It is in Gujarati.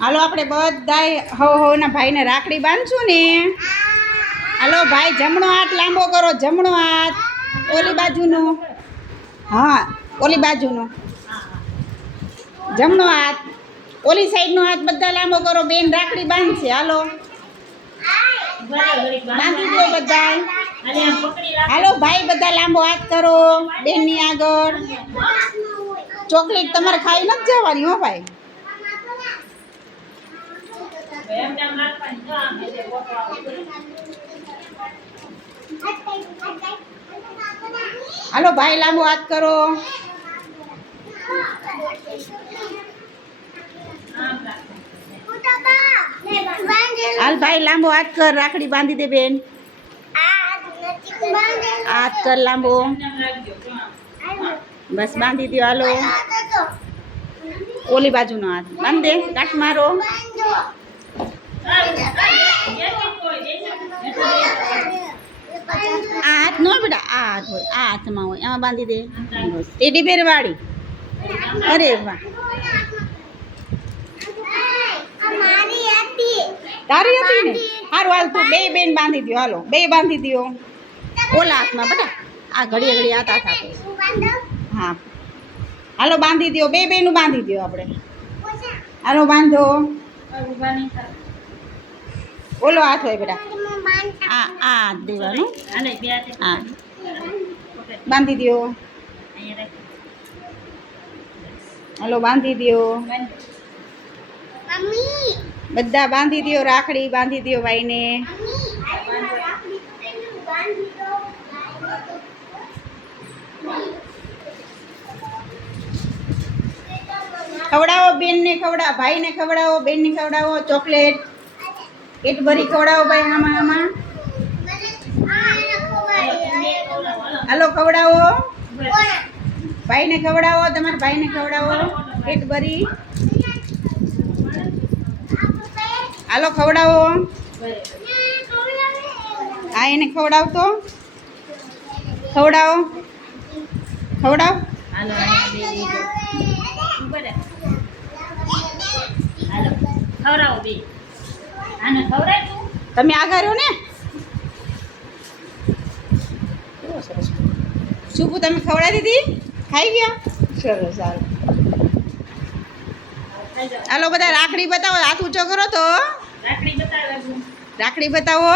હાલો આપણે બધાય હવના ભાઈને રાખડી બાંધશું ને. હાલો ભાઈ, જમણો હાથ લાંબો કરો, જમણો હાથ ઓલી બાજુનો. હા, ઓલી બાજુનો જમણો હાથ, ઓલી સાઈડનો હાથ બધા લાંબો કરો. બેન રાખડી બાંધશે. હાલો બાંધી દો બધા. હાલો ભાઈ, બધા લાંબો હાથ કરો બેનની આગળ. ચોકલેટ તમારે ખાઈ નથી જવાની હો ભાઈ. હાલો ભાઈ, લાંબો હાથ કરો. હાલ ભાઈ, લાંબો હાથ કર, રાખડી બાંધી દે બેન. હાથ કર લાંબો, બસ બાંધી દો. હાલો ઓલી બાજુનો હાથ બાંધ દે. કાટ મારો. આ હાથ નો બેટા, આ હાથ હોય, આ હાથમાં હોય, એમાં બાંધી દે. ટેડી બેર વાળી. અરે વાહ, તારી હતી ને. સારું હાલ, તું બે બેન બાંધી દો. હાલો બે બાંધી દો ઓલા હાથમાં બેટા. આ ઘડી ઘડી હાથ હાથ આપે. હા હાલો બાંધી દો, બે બેનું બાંધી દો આપણે. હાલો બાંધો. ઓલો હાથ હોય બેટા, આ હાથ દેવાનું. હા બાંધી દો. હાલો બાંધી દો બધા, બાંધી દો રાખડી, બાંધી દો ભાઈને. ખવડાવો બેનને, ખવડાવો ભાઈને, ખવડાવો બેનને, ખવડાવો ચોકલેટ. કેડબરી ખવડાવો ભાઈ. આમાં હાલો ખવડાવો ભાઈને, ખવડાવો તમારા ભાઈને, ખવડાવો કેડબરી. હાલો ખવડાવો. હા એને ખવડાવતો, ખવડાવો ખવડાવ. તમે આગળ રહ્યો ને. શું તમે ખવડાવી દીધી? ખાઈ ગયા? સરસ. સારું હાલો બધા રાખડી બતાવો. હાથ ઊંચો કરો તો રાખડી બતાવો.